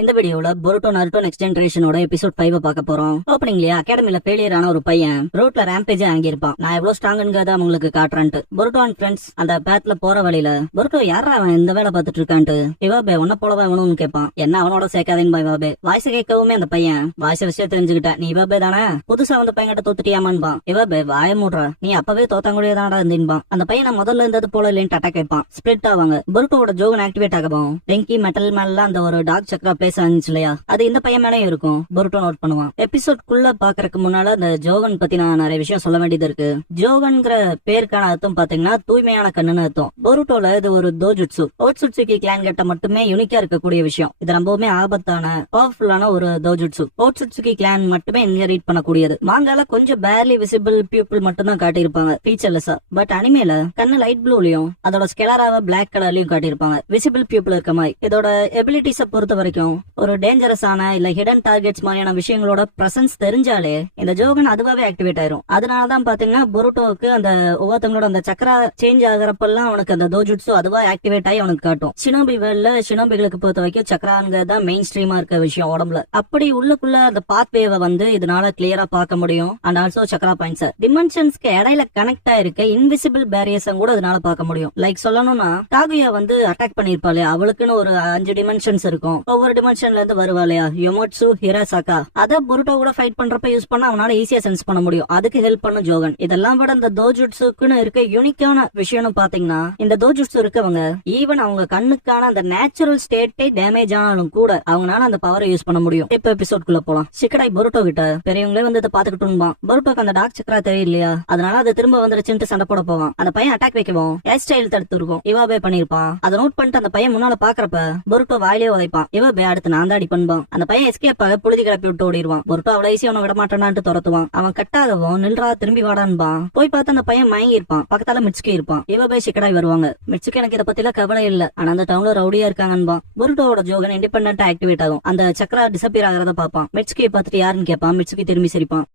இந்த வீடியோல பொருட்டோ Naruto next ஜெனரேஷனோட episode 5 பார்க்க போறோம். ஓப்பனிங்லயே அகாடமில ஃபெயிலியர் ஆன ஒரு பையன் ரோட்ல ரேம்பேஜ் ஆங்கியிருப்பான். நான் எவ்வளவு ஸ்ட்ராங்ங்கிறத அவங்களுக்கு காட்டுறேன்ட்டு பொருட்டோ அண்ட் ஃப்ரெண்ட்ஸ் அந்த பேத்ல போற வழியில பொருட்டோ யாரா அவன் இந்த வேலை பார்த்துட்டு இருக்கான்ட்டு இவாபே உன்ன போலவா இவனும் கேட்பான். என்ன அவனோட சேர்க்காதேன்னு இவாபே வாய்ஸ் கேட்கவுமே அந்த பையன் வாய்ஸ் விஷயம் தெரிஞ்சுக்கிட்ட நீ இவாபே தானே புதுசா வந்த பையன் கிட்ட தோத்துட்டியாமான்பா. இவாபே வாய மூடுற நீ அப்பவே தோத்தாங்குடியதானடா இருந்தீன்பா. அந்த பையன் நான் முதல்ல இருந்தது போல இல்லைன்னு அட்டாக் கேட்பான். ஸ்பிளிட் ஆவாங்க. பொருட்டோட ஜோகன் ஆக்டிவேட் ஆகும். டெங்கி மெட்டல் மேல அந்த ஒரு டார்க் சக்ரா பிளேஸ் ஆனிச்சு இல்லையா, அது இந்த பையன் மேலே இருக்கும். பொருட்டோ நோட் பண்ணுவான். எபிசோட் குள்ள பாக்குறதுக்கு முன்னால அந்த ஜோகன் பத்தி நான் நிறைய விஷயம் சொல்ல வேண்டியது இருக்கு. ஜோகன்ங்கிற பேருக்கான அர்த்தம் பாத்தீங்கன்னா தூய்மையான கண்ணுன்னு அர்த்தம். பொருட்டோல இது ஒரு தோஜுட்சு ஓட்சுட்சுகி கிளான் கிட்ட மட்டுமே யூனிக்கா இருக்கக்கூடிய விஷயம். இது ரொம்பவுமே ஆபத்தான பவர்ஃபுல்லான ஒரு தோஜுட்சு. ஓட்சுட்சுகி கிளான் மட்டுமே இன்ஹெரிட் பண்ணக்கூடியது. மாங்கால கொஞ்சம் பேர்லி விசிபிள் பியூப்பிள் மட்டும் தான் காட்டியிருப்பாங்க ஃபீச்சர்லெஸ்ஸா. பட் அனிமேல கண்ணு லைட் ப்ளூலயும் அதோட ஸ்கெலராவ பிளாக் கலர்லயும் காட்டியிருப்பாங்க விசிபிள் பியூப்பிள் இருக்க மாதிரி. இதோட எபிலிட்டிஸ பொறுத்த வரைக்கும் ஒரு டேஞ்சரஸான இல்ல ஹிடன் டார்கெட்ஸ் மாதிரியான விஷயங்களோட பிரசன்ஸ் தெரிஞ்சாலே இந்த ஜோகன் அதுவாவே ஆக்டிவேட் ஆயிரும். அதனாலதான் பாத்தீங்கன்னா பொருட்டோவுக்கு அந்த ஒவ்வொருத்தங்களோட அந்த சக்கரா சேஞ்ச் ஆகிறப்பெல்லாம் அவனுக்கு அந்த தோஜுட்ஸு அதுவா ஆக்டிவேட் ஆகி அவனுக்கு காட்டும். ஷினோபி வேல்ல ஷினோபிகளுக்கு பொறுத்த வரைக்கும் சக்கராங்கிறதான் மெயின் ஸ்ட்ரீமா இருக்க விஷயம் உடம்புல. அப்படி உள்ளுக்குள்ள அந்த பாத்வேவை வந்து இதனால கிளியரா பார்க்க முடியும். அண்ட் ஆல்சோ சக்கரா பாயிண்ட்ஸ் டிமென்ஷன்ஸ்க்கு இடையில கனெக்ட் ஆயிருக்க இன்விசிபிள் பேரியர்ஸ் கூட இதனால பார்க்க முடியும். லைக் சொல்லணும்னா காகுயா வந்து அட்டாக் பண்ணிருப்பாளே, அவளுக்குன்னு ஒரு 5 டிமென்ஷன்ஸ் இருக்கும். ஒவ்வொரு டிமென்ஷன்ல இருந்து வருவாளையா யோமோட்சு ஹிராசாக்கா, அத பொருட்டோ கூட ஃபைட் பண்றப்ப யூஸ் பண்ண அவனால ஈஸியா சென்ஸ் பண்ண முடியும். அதுக்கு ஹெல்ப் பண்ணும் ஜோகன். இதெல்லாம் விட இந்த தோஜுட்ஸுக்குன்னு இருக்க யூனிக்கான விஷயம்னு பாத்தீங்கன்னா இந்த தோஜுட்ஸு இருக்கவங்க ஈவன் அவங்க கண்ணுக்கான அந்த நேச்சுரல் ஸ்டேட்டே டேமேஜ் ஆனாலும் கூட அவங்களால அந்த பவரை யூஸ் பண்ண முடியும். இப்ப எபிசோட்குள்ள போலாம். சிக்கடாய் பொருட்டோ கிட்ட பெரியவங்களே வந்து இதை பாத்துக்கிட்டு பொருட்டோக்கு அந்த டார்க் சக்கரா தெரியலையா, அதனால அது திரும்ப வந்துருச்சுன்னு சண்டை போட போவான். அந்த பையன் அட்டாக் வைக்கவும் ஹேர் ஸ்டைல் தடுத்து இருக்கும். இவாபே பண்ணிருப்பான். அதை நோட் பண்ணிட்டு அந்த பையன் முன்னால பாக்குறப்ப பொருட்டோ வாயிலே உதைப்பான். இவாபே அடுத்து நான் தாடி பண்ணுவான். அந்த பையன் எஸ்கேப் ஆக புழுதி கிளப்பி விட்டு ஓடிடுவான். பொருட்டோ அவ்வளவு ஈஸியா அவனை விட மாட்டானான்ட்டு துரத்துவான். அவன் கட்டாகவும் நில்றா திரும்பி வாடான்பான். போய் பார்த்து அந்த பையன் மயங்கி இருப்பான். பக்கத்தால மிட்சுகி இருப்பான். இவாபே சிக்கடாய் வருவாங்க. மிட்சுகி எனக்கு இதை பத்தில கவலை இல்ல, ஆனா அந்த டவுன்ல ரவுடியா இருக்காங்கன்பா. பொருட்டோட ஜோகன் இண்டிபெண்டன்டா ஆக்டிவேட் ஆகும். அந்த சக்கரா டிசப்பியர் ஆகிறத பாப்பான். மிட்சுகியை பார்த்துட்டு யாருன்னு கேட்பான். மிட்சுகி திரும்பி சிரிப்பான்.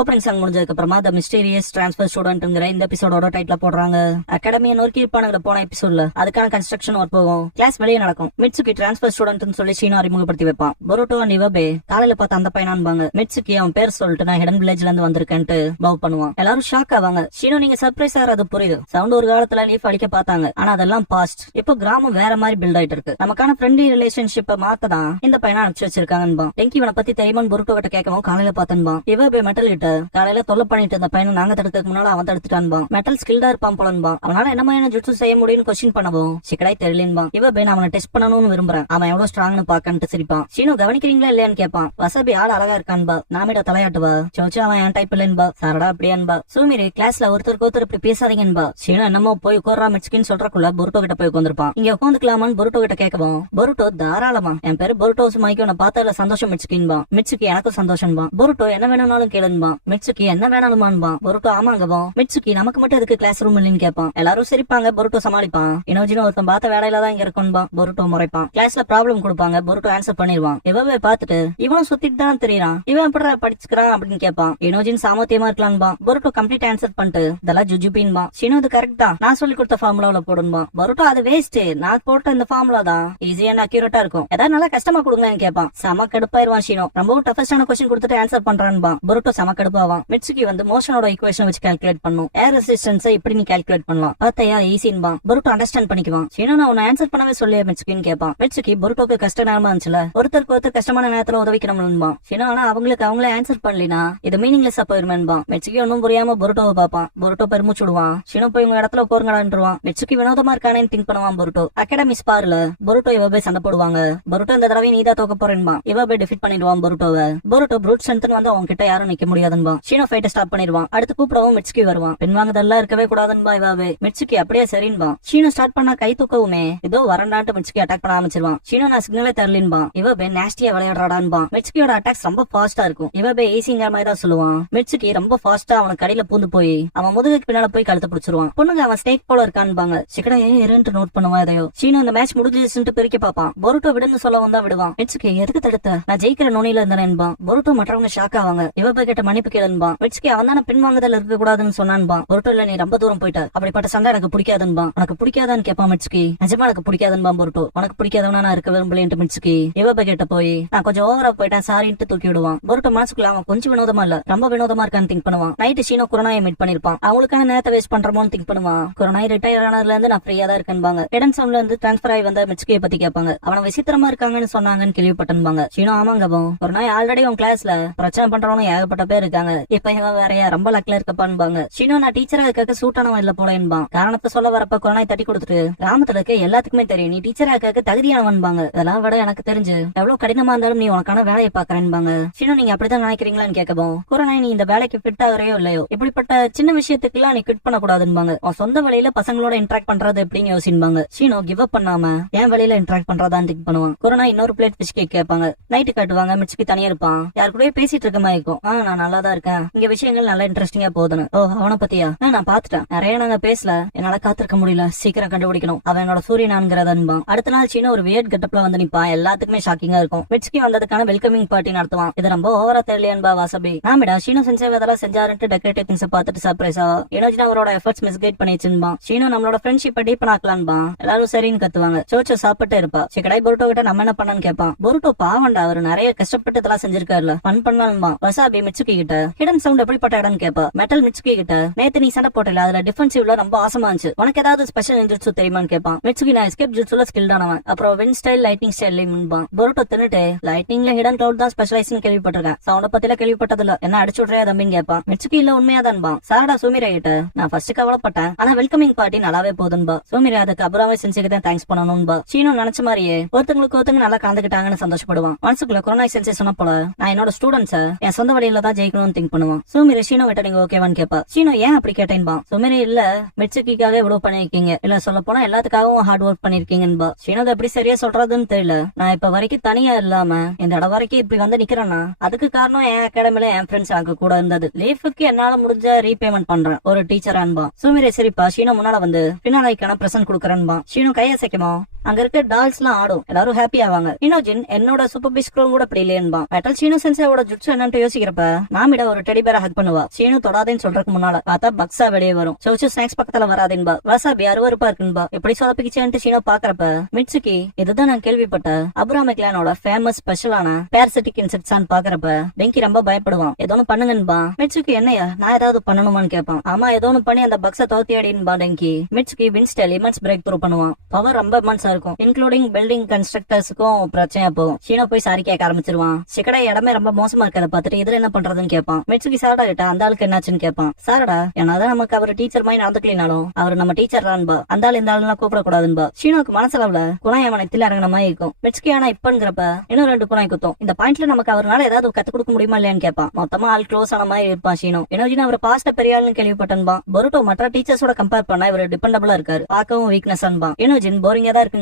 ஓப்பனிங் சாங் முடிஞ்சதுக்கு அப்புறமா தி மிஸ்டீரியஸ் டிரான்ஸ்ஃபர் ஸ்டூடெண்ட்ங்கிற இந்த எபிசோடோட டைட்டில போடுறாங்க. அகாடமியை நோக்கி இருப்பானுங்க போன எபிசோட்ல. அதுக்கான கன்ஸ்ட்ரக்ஷன் ஒர்க் போகும். கிளாஸ் வெளியே நடக்கும். மிட்சுகி டிரான்ஸ்ஃபர் ஸ்டூடெண்ட் சொல்லி ஷீனோ அறிமுகப்படுத்தி வைப்பான். பொருட்டோ அண்ட் இவாபே காலையில பார்த்து அந்த பையனான்பாங்க. மிட்சுகி அவன் பேர் சொல்லிட்டு நான் ஹிடன் வில்லேஜ்ல இருந்து வந்திருக்கேன்ட்டு பவ் பண்ணுவான். எல்லாரும் ஷாக் ஆவாங்க. ஷீனோ நீங்க சர்ப்ரைஸ் ஆகிறது புரியுது. சவுண்ட் ஒரு காலத்துல லீஃப் அடிக்க பார்த்தாங்க, ஆனா அதெல்லாம் பாஸ்ட். இப்போ கிராமம் வேற மாதிரி பில்ட் ஆயிட்டு இருக்கு. நமக்கான ஃப்ரெண்ட்லி ரிலேஷன்ஷிப்பை மாத்ததான் இந்த பையனை அனுப்பிச்சு வச்சிருக்காங்கன்பா. டெங்கி இவனை பத்தி தெரியுமான்னு பொருட்டோ கிட்ட கேட்கவும் காலையில பார்த்தன்பா. இவாபே மெட்டல் கிட்ட காலையில தொல்லை பண்ணிட்டு இருந்த பையனை நாங்க தடுக்கிறதுக்கு முன்னால அவன் தடுத்துட்டான்பா. மெட்டல் ஸ்கில்டா இருப்பான் போலன்பா. அவனால என்ன மாதிரி ஜுட்சு செய்ய முடியும்னு கொஸ்டின் பண்ணவும் சிக்கடாய் தெரியலன்பா. இவாபே நான் அவனை டெஸ்ட் பண்ணணும்னு விரும்புறேன், அவன் எவ்வளவு ஸ்ட்ராங்னு பாக்கன்ட்டு சிரிப்பான். ஷீனோ கவனிக்கிறீங்களா இல்லையான்னு கேட்பான். வசபி ஆள் அழகா இருக்கான்பா. நாமிட தலையாட்டுவா. சோச்சு அவன் என் டைப் இல்லன்பா. சாரடா அப்படியான்பா. சூமிரி கிளாஸ்ல ஒருத்தருக்கு இப்படி பேசாதீங்கன்பா. ஷீனோ என்னமோ போய் உட்கார்றா மிட்சுகின்னு சொல்றக்குள்ள பொருட்டோ கிட்ட போய் உட்காந்துருப்பான். இங்க உட்காந்துக்கலாமான்னு பொருட்டோ கிட்ட கேட்கவும் பொருட்டோ தாராளமா என் பேரு பொருட்டோஸ் மைக்கு நான் பார்த்ததுல சந்தோஷம் மிட்சுகின்பா. மிட்சுகி எனக்கும் சந்தோஷம்பா. பொருட்டோ என்ன வேணும்னாலும் கேளுன்பா. மிட்சுகி என்ன வேணாலுமான்பா. பொருட்டோ ஆமாங்கவா. மிட்சுகி நமக்கு மட்டும் எதுக்கு கிளாஸ் ரூம் இல்லன்னு கேட்பான். எல்லாரும் சிரிப்பாங்க. பொருட்டோ சமாளிப்பான். இனோஜினோ ஒருத்தன் பார்த்த வேலையில தான் இங்க இருக்கும்பா. பொருட்டோ முறைப்பான். கிளாஸ்ல ப்ராப்ளம் கொடுப்பாங்க. பொருட்டோ ஆன்சர் பண்ணிடுவான். இவவே பார்த்துட்டு இவனும் சுத்திட்டு தான் தெரியறான், இவன் எப்படி படிச்சுக்கிறான் அப்படின்னு கேட்பான். இனோஜின் சாமர்த்தியமா இருக்கலான்பா. பொருட்டோ கம்ப்ளீட் ஆன்சர் பண்ணிட்டு இதெல்லாம் ஜுஜுபின்பா. ஷீனோ அது கரெக்ட் தான், நான் சொல்லி கொடுத்த ஃபார்முலாவில போடுன்பா. பொருட்டோ அது வேஸ்ட், நான் போட்ட இந்த ஃபார்முலா தான் ஈஸியா அக்யூரேட்டா இருக்கும், ஏதாவது நல்லா கஷ்டமா கொடுங்கன்னு கேட்பான். செம கடுப்பாயிருவான் ஷீனோ. ரொம்ப டஃபஸ்டான கொஸ்டின் கொடுத்துட்டு ஆன்சர் பண்றான்பா. பொருட்டோ செம கடுப்பாவான். மிட்சுகி வந்து மோஷனோட ஈக்குவேஷன் வச்சு கால்குலேட் பண்ணும். ஏர் ரெசிஸ்டன்ஸ் இப்படி நீ கால்குலேட் பண்ணலாம். பார்த்தையா ஈஸின்பா. பொருட்டோ அண்டர்ஸ்டாண்ட் பண்ணிக்குவான். ஷீனோ நான் உன்னை ஆன்சர் பண்ணவே சொல்லியா மிட்சுகின்னு கேட்பான். மிட்சுகி பொருட்டோக்கு கஷ்ட நேரமா இருந்துச்சுல, ஒருத்தருக்கு ஒருத்தர் கஷ்டமான நேரத்துல உதவிக்கணும்பா. ஷீனோ ஆனா அவங்களுக்கு அவங்களே ஆன்சர் பண்ணலினா இது மீனிங்லெஸ்ஸா போயிருமேன்பா. மிட்சுகி ஒன்னும் புரியாம பொருட்டோவை பாப்பான். பொருட்டோ பெருமூச்சு விடுவான். ஷீனோ போய் உங்க இடத்துல உட்காருங்கடான்றான். மிட்சுகி வினோதமா இருக்கானேன்னு திங்க் பண்ணுவான். பொருட்டோ அகாடமி ஸ்பார்ல பொருட்டோ இவாபே சண்டை போடுவாங்க. பொருட்டோ இந்த தடவை நீதான் தோக்க போறேன்பா. இவாபே டிஃபீட் பண்ணிடுவான் பொருட்டோவை. பொருட்டோ ப்ரூட் ஸ்ட்ரென்த் வந்து அவங்க கிட்ட யாரும் நிக்க முடியாதுன்னு கூடாதுன்பா. ஷீனோ ஃபைட்டை ஸ்டார்ட் பண்ணிடுவான். அடுத்து கூப்பிடவும் மிட்சுகி வருவான். பின்வாங்குதெல்லாம் இருக்கவே கூடாதுன்பா இவாவே. மிட்சுகி அப்படியே சரின்பா. ஷீனோ ஸ்டார்ட் பண்ணா கை தூக்கவுமே ஏதோ வரண்டான்ட்டு மிட்சுகி அட்டாக் பண்ண ஆரம்பிச்சிருவான். ஷீனோ நான் சிக்னலே தரலின்பா. இவாபே நேஸ்டியா விளையாடுறாடான்பா. மிட்சுகியோட அட்டாக்ஸ் ரொம்ப ஃபாஸ்டா இருக்கும். இவாபே ஈஸிங்கிற மாதிரி தான் சொல்லுவான். மிட்சுகி ரொம்ப ஃபாஸ்டா அவனுக்கு கடையில பூந்து போய் அவன் முதுகுக்கு பின்னால போய் கழுத்து பிடிச்சிருவான். பொண்ணுங்க அவன் ஸ்னேக் போல இருக்கான்பாங்க. சிக்கடா ஏன்ட்டு நோட் பண்ணுவான் எதையோ. ஷீனோ இந்த மேட்ச் முடிஞ்சிச்சுட்டு பிரிக்க பாப்பான். பொருட்டோ விடுன்னு சொல்ல வந்தா விடுவான். மிட்சுகி எதுக்கு தடுத்த, நான் ஜெயிக்கிற நோனில இருந்தேன்பா. பொருட்டோ மற்றவங்க ஷாக் ஆவாங்க. இவாபே கிட்ட மன்னிப்பு கேளுன்பா. மிட்சுகி அவன் தானே பின்வாங்குதல் இருக்க கூடாதுன்னு சொன்னான்பா. பொருட்டோ இல்ல நீ ரொம்ப தூரம் போயிட்ட, அப்படிப்பட்ட சண்டை எனக்கு பிடிக்காதுன்பா. உனக்கு பிடிக்காதான்னு கேட்பான் மிட்சுகி. நிஜமா எனக்கு பிடிக்காதுன்பா பொருட்டோ. உனக்கு பிடிக்காதவனா நான் இருக்க விரும்பலேன்ட்டு மிட்சுகி இவாபே கிட்ட போய் நான் கொஞ்சம் ஓவரா போயிட்டேன் சாரின்ட்டு தூக்கி விடுவான். பொருட்டோ மனசுக்குள்ள அவன் கொஞ்சம் வினோதமா இல்ல ரொம்ப வினோதமா இருக்கான்னு திங்க் பண்ணுவான். நைட்டு ஷீனோ குரோனாயை மீட் பண்ணிருப்பான். அவங்களுக்கான நேரத்தை வேஸ்ட் பண்றமோன்னு திங்க் பண்ணுவான். குரோனாய் ரிட்டையர் ஆனதுல இருந்து நான் ஃப்ரீயா தான் இருக்கேன்பாங்க. ஹிடன் சவுண்ட்ல இருந்து டிரான்ஸ்பர் ஆகி வந்த மிட்சுகியை பத்தி கேட்பாங்க. அவன விசித்திரமா இருக்காங்கன்னு சொன்னாங்கன்னு கேள்விப்பட்டேன்பாங்க. ஷீனோ ஆமாங்கப்போ குரோனாய் ஆல்ரெடி உன் கிளாஸ்ல பிரச்சனை பண்றவனும் ஏகப்பட்ட பேர் இருக்காங்க. இப்ப இவன் வேறையா ரொம்ப லக்ல இருக்கப்பான்பாங்க. ஷீனோ நான் டீச்சரா இருக்க சூட்டானவன் இல்ல போலேன்பான். காரணத்தை சொல்ல வரப்ப குரோனாய் தட்டி கொடுத்துட்டு கிராமத்துல இருக்க எல்லாத்துக்குமே தெரியும் நீ டீச்சரா இருக்க தகுதியானவன்பாங்க. இதெல்லாம் விட எனக்கு தெரிஞ்சு எவ்வளவு கடினமா இருந்தாலும் நீ உனக்கான வேலையை பாக்குறேன்பாங்க. ஷீனோ நீங்க அப்படிதான் நினைக்கிறீங்களான்னு கேட்கவும் குரோனாய் நீ இந்த வேலைக்கு ஃபிட் ஆகுறையோ இல்லையோ இப்படிப்பட்ட சின்ன விஷயத்துக்கு எல்லாம் நீ குவிட் பண்ண கூடாதுன்பாங்க. உன் சொந்த வழியில பசங்களோட இன்டராக்ட் பண்றது எப்படின்னு யோசிப்பாங்க. ஷீனோ கிவ் அப் பண்ணாம என் வழியில இன்டராக்ட் பண்றதான்னு திங்க் பண்ணுவான். கொரோனா இன்னொரு பிளேட் ஃபிஷ் கேக் கேட்பாங்க. நைட்டு காட்டுவாங்க. மிட்சுகி தனியா இருப்பான். யாரு கூட பேசிட்டு இருக்க மாதிரி இருக்கும். நான் நல்லா தான் இருக்கேன், இங்க விஷயங்கள் நல்லா இன்ட்ரெஸ்டிங்கா போகுதுன்னு. ஓ அவனை பத்தியா நான் பாத்துட்டேன், நிறைய நாங்க பேசல, என்னால காத்திருக்க முடியல, சீக்கிரம் கண்டுபிடிக்கணும், அவன் என்னோட சூரியனான்ங்கிறதன்பா. அடுத்த நாள் சீனோ ஒரு வியர்ட் கெட்டப்ல வந்து நிப்பான். எல்லாத்துக்குமே ஷாக்கிங்கா இருக்கும். மிட்சுகி வந்ததுக்கான வெல்கமிங் பார்ட்டி நடத்துவான். இது ரொம்ப ஓவரா தெரியலையான்பா வாசபி. நாமிடா ஷீனோ செஞ்ச அதெல்லாம் செஞ்சாருன்ட்டு டெக்கரேட்டிவ் திங்ஸ் பார்த்துட்டு சர்ப்ரைஸா எனர்ஜி அவரோட எஃபர்ட்ஸ் மிஸ்கைட் பண்ணிச்சுன்பா. ஷீனோ நம்மளோட ஃப்ரெண்ட்ஷிப்பை டீப்பன் ஆக்கலான்பா. எல்லாரும் சரின்னு கத்துவாங்க. சோச்சோ சாப்பிட்டு இருப்பா. சிக்கடாய் பொருட்டோ கிட்ட நம்ம என்ன பண்ணான்னு கேட்பான். பொருட்டோ பாவண்டா, அவர் நிறைய கஷ்டப்பட்டு இதெல்லாம் செஞ்சிருக்காருல, ஃபன் பண்ணலாம்பா. வசாபி மிட்சுகி கிட்ட ஹிடன் சவுண்ட் எப்படிப்பட்ட இடம்னு கேப்பா. மெட்டல் மிட்சுகி கிட்ட நேத்து நீ சண்டை போட்டல, அதுல டிஃபென்சிவ்ல ரொம்ப ஆசமா இருந்துச்சு, உனக்கு ஏதாவது ஸ்பெஷல் ஜுட்சு தெரியுமான்னு கேட்பான். மிட்சுகி நான் எஸ்கேப் ஜுட்சுல ஸ்கில்டானவன், அப்புறம் விண்ட் ஸ்டைல் லைட்டிங் ஸ்டைல் முன்பா. பொருட்டோ தின்னுட்டு லைட்டிங்ல ஹிடன் கிளவுட் தான் ஸ்பெஷலைஸ்னு கேள்விப்பட்டிருக்கேன், சவுண்ட பத்தில கேள்விப்பட்டதுல, என்ன அடிச்சு விடுறியா தம்பின்னு கேட்பான். மிட்சுகி இல்ல உண்மையாதான்பா. சாரடா சுமிரா கிட்ட நான் ஃபர்ஸ்ட் கவலைப்பட்டேன், ஆனா வெல்கமிங் பார்ட்டி நல்லாவே போதுன்பா. சுமிரா அதுக்கு அபராமே சென்சுக்கு தான் தேங்க்ஸ் பண்ணணும்பா. சீனோ நினைச்ச மாதிரியே ஒருத்தங்களுக்கு நல்லா கலந்துக்கிட்டாங்கன்னு சந்தோஷப்படுவான். மனசுக்குள்ள கொரோனாய் சென்சே சொன்ன போல நான் என்னோட ஸ்டூடெண்ட்ஸ என் சொந்த வழியில தான் ஜெயிக்கணும்னு திங்க் பண்ணுவான். சுமிரா ஷீனோ கிட்ட நீங்க ஓகேவான்னு கேப்பா. சீனோ ஏன் அப்படி கேட்டேன்பா. சுமிரா இல்ல மிட்சுகிக்காக இவ்வளவு பண்ணிருக்கீங்க, இல்ல சொல்ல போனா எல்லாத்துக்காகவும் ஹார்ட் ஒர்க் பண்ணிருக்கீங்கன்பா. ஷீனோ எப்படி சரியா சொல்றதுன்னு தெரியல, நான் இப்ப வரைக்கும் தனியா இல்லாம இந்த இடம் வரைக்கும் இப்படி வந்து நிக்கிறேன்னா அதுக்கு காரணம் என் அகாடமில என் ஃப்ரெண்ட்ஸ் ஆக கூட இருந்தது. லீஃபுக்கு என்னால முடிஞ்ச ரீபேமெண்ட் பண்றேன் ஒரு டீச்சர் அன்பா. சுமிரே சரிப்பா. ஷீனோ முன்னால வந்து பின்னாலைக்கான பிரசன்ட் கொடுக்கறேன்பா. ஷீனோ கையசைக்குமா. அங்க இருக்க டால்ஸ் எல்லாம் ஆடும், எல்லாரும் ஹாப்பி ஆவாங்க. இனோஜின் என்னோட சூப்பர் பிஸ்க்ரோம் கூட அப்படி இல்லையன்பா. மெட்டல் ஷீனோ சென்சேவோட ஜுட்சு என்னன்னு யோசிக்கிறப்ப நாமிட ஒரு டெடி பேரை ஹக் பண்ணுவா. ஷீனோ தொடாதேன்னு சொல்றதுக்கு முன்னால பார்த்தா பக்ஸா வெளியே வரும். சோச்சு ஸ்நாக்ஸ் பக்கத்துல வராதேன்பா. வசாபி அருவருப்பா இருக்குன்பா. எப்படி சொதப்பிக்கிச்சேன்ட்டு ஷீனோ பாக்குறப்ப மிட்சுகி இதுதான் நான் கேள்விப்பட்ட அபுராமி கிளானோட ஃபேமஸ் ஸ்பெஷலான பேரசிட்டிக் இன்செக்ட்ஸான்னு பாக்குறப்ப பெங்கி ரொம்ப பயப்படுவான். ஏதோ ஒன்னு பண்ணுங்கன்பா. மிட்சுகி என்னையா நான் ஏதாவது பண்ணணுமான்னு கேட்பான். ஆமா ஏதோ ஒன்னு பண்ணி அந்த பக்ஸ தோத்தி அடின்பா டெங்கி. மிட்சுகி வின்ஸ்டெல் இமன்ஸ் பிரேக் த்ரூ பண்ணுவான். பவர் ரொம்ப இமன்ஸா இருக்கும், இன்க்ளூடிங் பில்டிங் கன்ஸ்ட்ரக்டர்ஸுக்கும் பிரச்சனையா போகும். ஷீனோ போய் சாரி கேட்க ஆரம்பிச்சிருவான். சிக்கடா இடமே ரொம்ப மோசமா இருக்கத பார்த்துட்டு இதுல என்ன பண்றதுன்னு கேட்பான். மிட்சுகி சாரடா கிட்ட அந்த ஆளுக்கு என்னாச்சுன்னு கேட்பான். சாரடா என்னதான் நமக்கு அவர் டீச்சர் மாதிரி நடந்துக்கலினாலும் அவர் நம்ம டீச்சர் தான்பா, அந்த ஆள் இந்த ஆளுலாம் கூப்பிட கூடாதுன்பா. ஷீனோக்கு மனசளவுல குணாயமனத்தில் இறங்கின மாதிரி இருக்கும். மிட்சுகி ஆனா இப்பங்கிறப்ப இன்னும் 2 குணாய் குத்தும். இந்த பாயிண்ட்ல நமக்கு அவரால் ஏதாவது கத்து கொடுக்க முடியுமா இல்லையான்னு கேட்பான். மொத்தமா ஆள் க்ளோஸ் ஆன மாதிரி இருப்பான் ஷீனோ. எனர்ஜினா அவர் பாஸ்ட பெரிய ஆளுன்னு கேள்விப்பட்டன்பா. பொருட்டோ மற்ற டீச்சர்ஸோட கம்பேர் பண்ணா இவர் டிபெண்டபிளா இருக்காரு, பார்க்கவும் வீக்னஸ் அன்பா. எனர்ஜின் போரிங்கா தான் இருக்குங்கவும்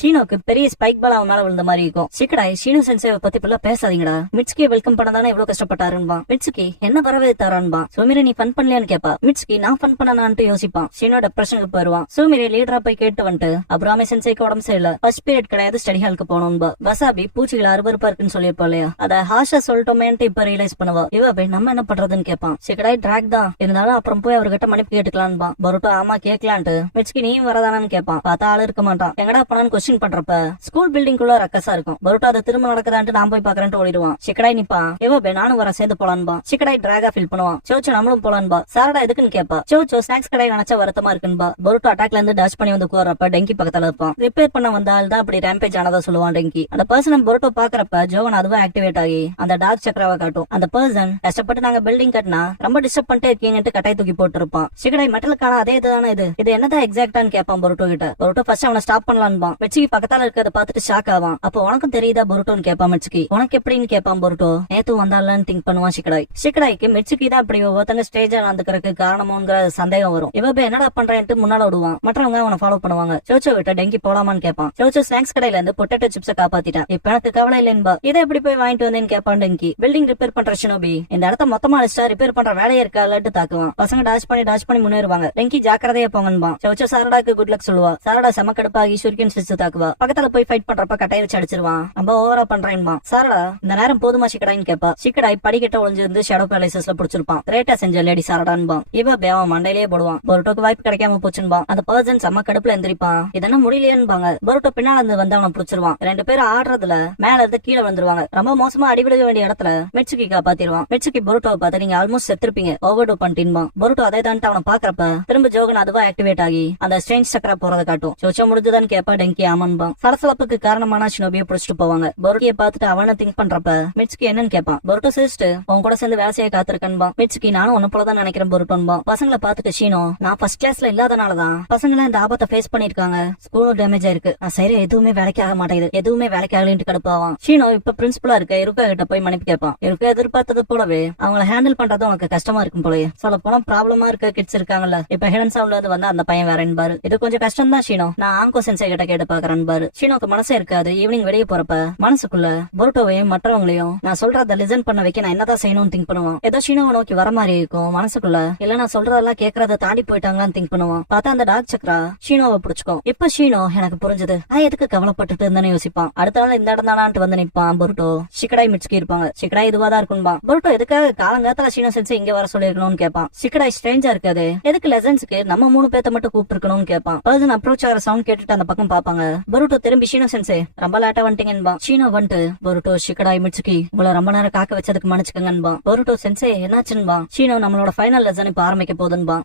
ஷீனோக்கு பெரிய ஸ்பைக் பால் அவன் மேல விழுந்த மாதிரி இருக்கும். சிக்கடாய் ஷீனோ சென்சேவை பத்தி இப்ப பேசாதீங்கடா, மிட்சுகியை வெல்கம் பண்ண தானே இவ்வளவு கஷ்டப்பட்டாருன்பா. மிட்சுகி என்ன வரவேற்றாரான்பா. சுமிரே நீ ஃபன் பண்ணலையான்னு கேப்பா. மிட்சுகி நான் ஃபன் பண்ணனான்ட்டு யோசிப்பான். ஷீனோ டிப்ரெஷனுக்கு போயிருவான். சுமிரே லீடரா போய் கேட்டு வந்துட்டு அபுராமி சென்சேக்கு உடம்பு சரியில்லை, ஃபர்ஸ்ட் பீரியட் கிடையாது ஸ்டடி ஹாலுக்கு போகணும்பா. வசாபி பூச்சிகள் அருவருப்பா இருக்குன்னு சொல்லியிருப்பா இல்லையா, அத ஹாஷா சொல்லிட்டோமேன்ட்டு இப்ப ரியலைஸ் பண்ணுவா. இவ போய் நம்ம என்ன பண்றதுன்னு கேட்பான். சிக்கடாய் டிராக் தான் இருந்தாலும் அப்புறம் போய் அவர்கிட்ட மன்னிப்பு கேட்டுக்கலான்பா. பரோட்டோ ஆமா கேட்கலான்ட்டு மிட்சுகி நீயும் வரதானு கேட்பான். பார்த்தா ஆளு இருக்க மாட்டான். எங்கடா போனான்னு கொஸ்டின் பண்றப்ப ஸ்கூல் பில்டிங் குள்ள ரக்கஸா இருக்கும். பரோட்டோ அதை திரும்ப நடக்குதான்ட்டு நான் போய் பாக்குறேன்ட்டு ஓடிடுவான். சிக்கடாய் நிப்பான். இவ போய் நானும் வர சேர்ந்து போலான்பா. சிக்கடாய் டிராகா ஃபீல் பண்ணுவான். சோச்சோ நம்மளும் போலான்பா. சாரடா எதுக்குன்னு கேப்பா. சோச்சோ ஸ்நாக்ஸ் கடை நினைச்சா வருத்தமா இருக்குன்பா. பரோட்டோ அட்டாக்ல இருந்து டச் பண்ணி வந்து கூறப்ப டெங்கி பக்கத்துல இருப்பான். ரிப்பேர் பண்ண வந்த ஆள் தான் அப்படி ரேம்பேஜ் ஆனதா சொல்லுவான் டெங்கி. அந்த பர்சன் பரோட்டோ பாக்குறப்ப ஜோவன் அதுவும் ஆக்டிவேட் ஆகி அந்த டார்க் சக்கராவை காட்டும். அந்த பர்சன் கஷ்டப்பட்டு நாங்க பில்டிங் கட்டினா ரொம்ப டிஸ்டர்ப் பண்ணிட்டே இருக்கீங்கன்னு கட்டாய் தூக்கி போட்டுருப்பான். சிக்கடாய் மெட்டலுக்கான அதே இதுதானே இது என்னதான் எக்ஸாக்டான்னு கேட்பான் பரோட்டோ கிட்ட. பரோட்டோ ஃபர்ஸ்ட் அவனை ஸ்டாப் பண்ணலான்பான். மிட்சுகி பக்கத்தால இருக்கிறத பார்த்துட்டு ஷாக் ஆவான். அப்போ உனக்கும் தெரியுதா பரோட்டோன்னு கேட்பான் மிட்சுகி. உனக்கு எப்படின்னு கேட்பான் பரோட்டோ. நேத்து வந்தாலன்னு திங்க் பண்ணுவான் சிக்கடாய். ஷிக்கடாய்க்கு மிட்சுக்கி தான் இப்படி ஒவ்வொருத்தங்க ஸ்டேஜா நடந்துக்கிறதுக்கு காரணமோங்கிற சந்தேகம் வரும். இவ போய் என்னடா பண்றேன்ட்டு முன்னால விடுவான். மற்றவங்க அவனை ஃபாலோ பண்ணுவாங்க. சோச்சோ விட்ட டெங்கி போலாமான்னு கேட்பான். சோச்சோ ஸ்நாக்ஸ் கடையில இருந்து பொட்டேட்டோ சிப்ஸ காப்பாத்திட்டான். இப்ப எனக்கு கவலை இல்லைன்பா. இதை எப்படி போய் வாங்கிட்டு வந்தேன்னு கேட்பான் டெங்கி. பில்டிங் ரிப்பேர் பண்ற ஷினோபி இந்த இடத்த மொத்தமா அடிச்சா ரிப்பேர் பண்ற வேலையை இருக்காட்டு தாக்குவான். பசங்க டாஷ் பண்ணி முன்னேறுவாங்க. டெங்கி ஜாக்கிரதையா போங்கன்பா. சோச்சோ சாரடாக்கு குட் லக் சொல்லுவா. சாரடா செம கடுப்பாகி ஷூரிகன் சிச்சு தாக்குவா. பக்கத்துல போய் ஃபைட் பண்றப்ப கட்டைய வச்சு அடிச்சிருவான். ரொம்ப ஓவரா பண்றேன்பா. சாரடா இந்த நேரம் போதுமா ஷிக்கடாயின்னு கேப்பா. ஷிக்கடாய் படிக்கட்ட ஒளிஞ்சு வந்து ஷேடோ பேலசஸ்ல புடிச்சிருப்பான். கிரேட்டா செஞ்ச லேடி சாரடான்பா. இவ பேவன் மண்டையிலேயே போடுவான். பொருட்டோக்கு வாய்ப்பு கிடைக்காம போச்சுன்பா. அந்த பர்சன் செம்ம கடுப்புல எந்திரிப்பான். இதெல்லாம் முடியலையேன்பாங்க. பொருட்டோ பின்னால இருந்து வந்து அவனை புடிச்சிருவான். ரெண்டு பேரும் ஆடுறதுல மேல இருந்து கீழே வந்துருவாங்க. ரொம்ப மோசமா அடிவிடுக வேண்டிய இடத்துல மிட்சுக்கி காப்பாத்திடுவான். மிட்சுக்கி பொருட்டோவை பார்த்து நீங்க ஆல்மோஸ்ட் செத்துருப்பீங்க, ஓவர்டோ பண்ணிட்டீன்பா. பொருட்டோ அதை தான்ட்டு அவனை பாக்குறப்ப திரும்ப ஜோகன் அதுவா ஆக்டிவேட் ஆகி அந்த ஸ்ட்ரேஞ்ச் சக்கரா போறதை காட்டும். சோச்சோ முடிஞ்சுதான்னு கேப்பா டெங்கி ஆமான்பா. சலசலப்புக்கு காரணமான ஷினோபியை புடிச்சிட்டு போவாங்க. பொருட்டியை பார்த்துட்டு அவனை திங்க் பண்றப்ப மிட்சுக்கி என்னன்னு கேட்பான். பொருட்டோ சிஸ்ட் உன் கூட சேர்ந்து வேலையை காத்திருக்கன்பா. மிட்சுக்கி நானும் ஒன்னு போலதான் நினைக்கிறேன் பொருட்டோன்பா. பசங்களை பார்த்துட்டு ஷீனோ நான் ஃபர்ஸ்ட் கிளாஸ்ல இல்லாதனாலதான் பசங்களை இந்த ஆபத்தை ஃபேஸ் பண்ணிருக்காங்க. ஸ்கூலும் டேமேஜ் ஆயிருக்கு. சரி எதுவுமே வேலைக்கு ஆக மாட்டேங்குது, எதுவுமே வேலைக்கு ஆகலன்ட்டு கடுப்பாவான். ஷீனோ இப்ப பிரின்சிபலா இருக்க இருக்க கிட்ட போய் மன்னிப்பு கேட்பான். இருக்க எதிர்பார்த்தது போலவே அவங்களை ஹேண்டில் பண்றது உனக்கு கஷ்டமா இருக்கும் போலயே. சொல்ல போனா ப்ராப்ளமா இருக்க கிட்ஸ் இருக்காங்கல்ல. இப்ப ஹிடன் சவுண்ட்ல இருந்து வந்து அந்த பையன் வேறேன்னு பாரு. இது கொஞ்சம் கஷ்டம் தான் ஷீனோ. நான் ஆங்கோ சென்சை கிட்ட கேட்டு பாக்குறேன்னு பாரு. ஷீனோக்கு மனசே இருக்காது. ஈவினிங் வெளியே போறப்ப மனசுக்குள்ள பொருட்டோவையும் மற்றவங்களையும் நான் சொல்றத லிசன் பண்ண வைக்க நான் என்னதான் செய்யணும்னு திங்க் பண்ணுவான். ஏதோ ஷீனோவை நோக்கி வர மாதிரி இருக்கும் மனசுக்குள்ள. இல்ல நான் சொல்றதெல்லாம் கேட்கறத தாண்டி போயிட்டாங்களான்னு திங்க் பண்ணுவான். பார்த்தா அந்த டாக் சக்கரா ஷீனோவை பிடிச்சுக்கும். இப்ப ஷீனோ எனக்கு புரிஞ்சது, நான் எதுக்கு கவலைப்பட்டுட்டு இருந்தேன்னு யோசிப்பான். அடுத்த நாள் இந்த இடம் தானான்ட்டு வந்து நிப்பான். பொருட்டோ ஷிக்கடாய் மிட்சுக்கி இருப்பாங்க. ஷிக்கடாய் இதுவாதான் இருக்கும்பா. பொருட்டோ எதுக்காக காலங்காலத்துல ஷீனோ சென்ஸ் இங்க வர சொல்லிருக்கணும்னு கேட்பான். ஷிக்கடாய் ஸ்ட்ரேஞ்சா இருக்காது, எதுக்கு லெசன்ஸ்க்கு நம்ம 3 பேத்த மட்டும் கூப்பிட்டு இருக்கணும்னு கேட்பான். பர்சன் அப்ரோச் ஆகிற சவுண்ட் கேட்டுட்டு அந்த பக்கம் பாப்பாங்க. பொருட்டோ திரும்பி ஷீனோ சென்சே ரொம்ப லேட்டா வந்துட்டீங்கன்பா. ஷீனோ வந்துட்டு பொருட்டோ ஷிக்கடாய் மிட்சுக்கி உங்களை ரொம்ப நேரம் காக்க வச்சதுக்கு மன்னிச்சுக்கங்கன்பா. பொருட்டோ சென்சே என்னாச்சுன்பா. ஷீனோ நம்மளோட ஃபைனல் லெசன் இப்ப ஆரம்பிக்க போதுன்பா.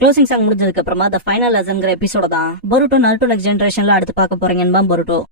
க்ளோசிங் சாங் முடிஞ்சதுக்கு அப்புறமா த ஃபைனல் லெசன்ங்கிற எபிசோட தான் பொருட்டோ நருட்டோ நெக்ஸ்ட் ஜெனரேஷன்ல அடுத்து பார்க்க போறீங்கன்னு பொருட்டோ